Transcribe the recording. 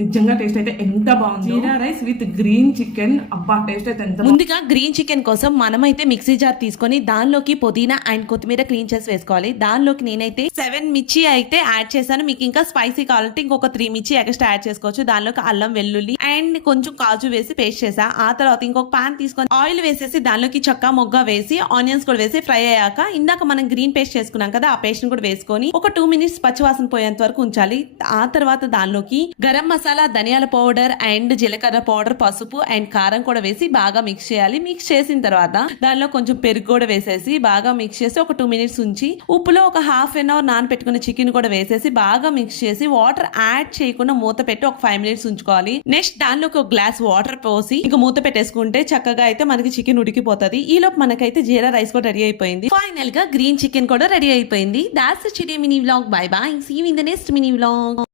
నిజంగా టేస్ట్ అయితే ఎంత బాగుంది. జీరా రైస్ విత్ గ్రీన్ చికెన్, అబ్బా టేస్ట్ అయితే ఎంత. ముందుగా గ్రీన్ చికెన్ కోసం మనమైతే మిక్సీ జార్ తీసుకొని దానిలోకి పుదీనా అండ్ కొత్తిమీర క్లీన్ చేసి వేసుకోవాలి. దానిలోకి నేనైతే 7 మిర్చి అయితే యాడ్ చేశాను. మీకు ఇంకా స్పైసీ కావాలంటే ఇంకొక 3 మిర్చి ఎక్స్ట్రా యాడ్ చేసుకోవచ్చు. దానిలోకి అల్లం వెల్లుల్లి అండ్ కొంచెం కాజు వేసి పేస్ట్ చేసా. ఆ తర్వాత ఇంకొక పాన్ తీసుకొని ఆయిల్ వేసేసి దానిలోకి చక్కా మొగ్గ వేసి ఆనియన్స్ కూడా వేసి ఫ్రై అయ్యాక ఇందాక మనం గ్రీన్ పేస్ట్ చేసుకున్నాం కదా, ఆ పేస్ట్ ని కూడా వేసుకొని ఒక 2 మినిట్స్ పచ్చివాసన పోయేంత వరకు ఉంచాలి. ఆ తర్వాత దానిలోకి గరం మసాలా, ధనియాల పౌడర్ అండ్ జీలకర్ర పౌడర్, పసుపు అండ్ కారం కూడా వేసి బాగా మిక్స్ చేయాలి. మిక్స్ చేసిన తర్వాత దానిలో కొంచెం పెరుగు కూడా వేసేసి బాగా మిక్స్ చేసి ఒక 2 మినిట్స్ ఉంచి ఉప్పులో ఒక హాఫ్ అన్ అవర్ నానబెట్టుకున్న చికెన్ కూడా వేసేసి బాగా మిక్స్ చేసి వాటర్ యాడ్ చేయకుండా మూత పెట్టి ఒక 5 మినిట్స్ ఉంచుకోవాలి. నెక్స్ట్ దానిలోకి ఒక గ్లాస్ వాటర్ పోసి ఇంకా మూత పెట్టేసుకుంటే చక్కగా అయితే మనకి చికెన్ ఉడికిపోతుంది. ఈ లోపు మనకైతే జీరా రైస్ కూడా రెడీ అయిపోయింది. ఫైనల్ గా గ్రీన్ చికెన్ కూడా రెడీ అయిపోయింది. That's today mini vlog. Bye bye. See you in the next mini vlog.